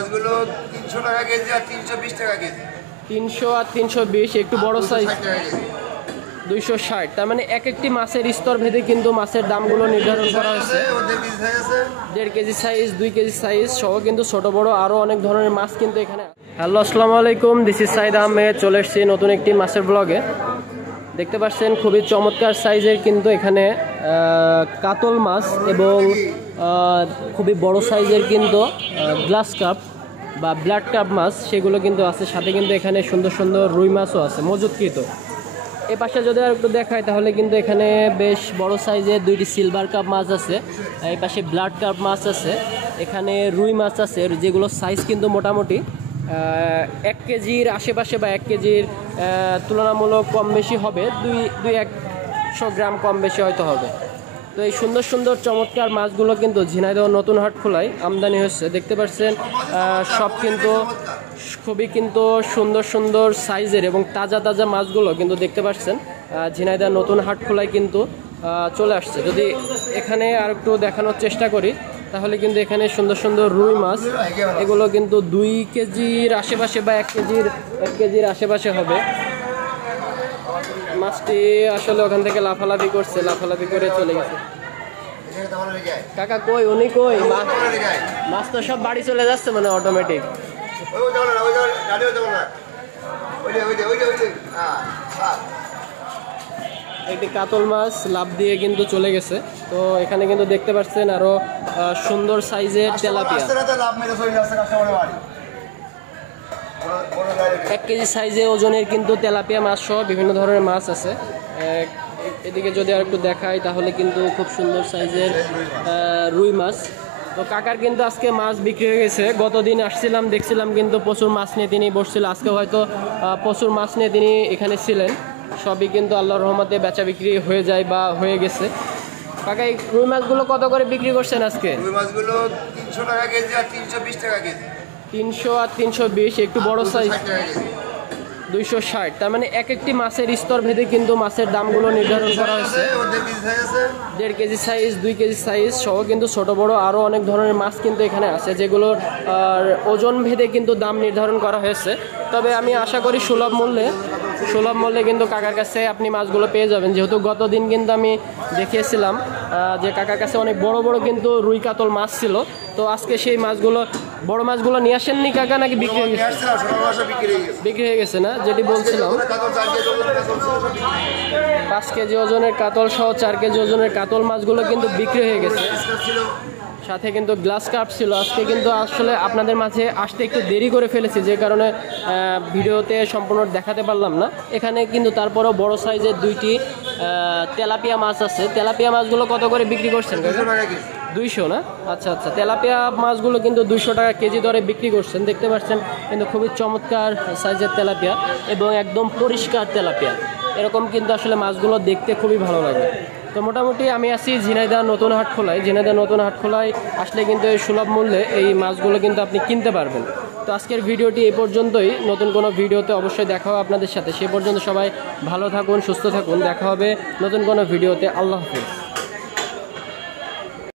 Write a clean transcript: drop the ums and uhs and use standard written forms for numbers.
মাছগুলো 300 টাকা কেজি আর 320 টাকা কেজি। 300 আর 320, একটু বড় সাইজ 260। তার মানে এক একটি মাছের স্তর ভেদে কিন্তু মাছের দামগুলো নির্ধারণ করা হয়েছে। 1.5 কেজি সাইজ, 2 কেজি সাইজ সহ কিন্তু ছোট বড় আরও অনেক ধরনের মাছ কিন্তু এখানে। হ্যালো, আসসালামু আলাইকুম, দিস ইজ সাইদ আহমেদ। চলে এসেছি নতুন একটি মাছের ব্লগে। দেখতে পাচ্ছেন খুবই চমৎকার সাইজের কিন্তু এখানে কাতল মাছ এবং খুবই বড় সাইজের কিন্তু গ্লাস কাপ বা ব্লাড কাপ মাছ সেগুলো কিন্তু আছে। সাথে কিন্তু এখানে সুন্দর সুন্দর রুই মাছও আছে মজুতকৃত। এই পাশে যদি আর একটু দেখায় তাহলে কিন্তু এখানে বেশ বড় সাইজের 2টি সিলভার কাপ মাছ আছে। এই পাশে ব্লাড কাপ মাছ আছে। এখানে রুই মাছ আছে যেগুলো সাইজ কিন্তু মোটামুটি 1 কেজির আশেপাশে বা 1 কেজির তুলনামূলক কম বেশি হবে, 200 গ্রাম কম বেশি হয়তো হবে। তো এই সুন্দর সুন্দর চমৎকার মাছগুলো কিন্তু ঝিনাইদহ নতুন হাট খোলায় আমদানি হচ্ছে। দেখতে পাচ্ছেন সব কিন্তু খুবই কিন্তু সুন্দর সুন্দর সাইজের এবং তাজা তাজা মাছগুলো কিন্তু দেখতে পাচ্ছেন ঝিনাইদহ নতুন হাট খোলায় কিন্তু চলে আসছে। যদি এখানে আর একটু দেখানোর চেষ্টা করি তাহলে কিন্তু এখানে সুন্দর সুন্দর রুই মাছ, এগুলো কিন্তু 2 কেজির আশেপাশে বা 1 কেজির আশেপাশে হবে। মাছটি আসলে ওখান থেকে লাফালাফি করছে, লাফালাফি করে চলে গেছে। কাকা কই, উনি কই? মাছ তো সব বাড়ি চলে যাচ্ছে মানে অটোমেটিক। একটি কাতল মাছ লাফ দিয়ে কিন্তু চলে গেছে। তো এখানে কিন্তু দেখতে পাচ্ছেন আরো সুন্দর সাইজের তেলাপিয়া, 1 কেজি সাইজে ওজনের কিন্তু তেলাপিয়া মাছ সহ বিভিন্ন ধরনের মাছ আছে। এদিকে যদি আর একটু দেখাই তাহলে কিন্তু খুব সুন্দর সাইজের রুই মাছ। তো কাকার কিন্তু আজকে মাছ বিক্রি হয়ে গেছে। গতদিন আসছিলাম, দেখছিলাম কিন্তু প্রচুর মাছ নিয়ে তিনি বসছিল। আজকে হয়তো প্রচুর মাছ নিয়ে তিনি এখানে ছিলেন। সবই কিন্তু আল্লাহর রহমতে বেচা বিক্রি হয়ে যায় বা হয়ে গেছে। কাকা এই রুই মাছগুলো কত করে বিক্রি করছেন আজকে? রুই মাছগুলো 300 টাকা কেজি আর 320 টাকা কেজি। 300 আর 320, একটু বড় সাইজ 260। তার মানে এক একটি মাছের স্তর ভেদে কিন্তু মাছের দামগুলো নির্ধারণ করা হয়েছে। 1.5 কেজি সাইজ, 2 কেজি সাইজ সহ কিন্তু ছোট বড় আরও অনেক ধরনের মাছ কিন্তু এখানে আছে, যেগুলোর ওজন ভেদে কিন্তু দাম নির্ধারণ করা হয়েছে। তবে আমি আশা করি সুলভ মূল্যে কিন্তু কাকার কাছে আপনি মাছগুলো পেয়ে যাবেন। যেহেতু গতদিন কিন্তু আমি দেখিয়েছিলাম যে কাকার কাছে অনেক বড় বড় কিন্তু রুই কাতল মাছ ছিল। তো আজকে সেই মাছগুলো, বড় মাছগুলো নিয়ে আসেননি কাকা, নাকি বিক্রি হয়ে গেছে? বিক্রি হয়ে গেছে না, যেটি বলছিলাম। 5 কেজি ওজনের কাতল সহ 4 কেজি ওজনের কাতল মাছগুলো কিন্তু বিক্রি হয়ে গেছে। সাথে কিন্তু গ্লাস কাপ ছিল। আজকে কিন্তু আসলে আপনাদের মাঝে আসতে একটু দেরি করে ফেলেছি, যে কারণে ভিডিওতে সম্পূর্ণ দেখাতে পারলাম না। এখানে কিন্তু তারপরেও বড় সাইজের 2টি তেলাপিয়া মাছ আছে। তেলাপিয়া মাছগুলো কত করে বিক্রি করছেন? 200 না? আচ্ছা আচ্ছা, তেলাপিয়া মাছগুলো কিন্তু 200 টাকা কেজি দরে বিক্রি করছেন। দেখতে পাচ্ছেন কিন্তু খুবই চমৎকার সাইজের তেলাপিয়া এবং একদম পরিষ্কার তেলাপিয়া। এরকম কিন্তু আসলে মাছগুলো দেখতে খুবই ভালো লাগে। তো মোটামুটি আমি আছি ঝিনাইদহ নতুন হাট খোলায়। ঝিনাইদহ নতুন হাট খোলায় আসলে কিন্তু এই সুলভ মূল্যে এই মাছগুলো কিন্তু আপনি কিনতে পারবেন। তো আজকের ভিডিওটি এই পর্যন্তই। নতুন কোনো ভিডিওতে অবশ্যই দেখা হবে আপনাদের সাথে। সে পর্যন্ত সবাই ভালো থাকুন, সুস্থ থাকুন। দেখা হবে নতুন কোনো ভিডিওতে। আল্লাহ হাফেজ।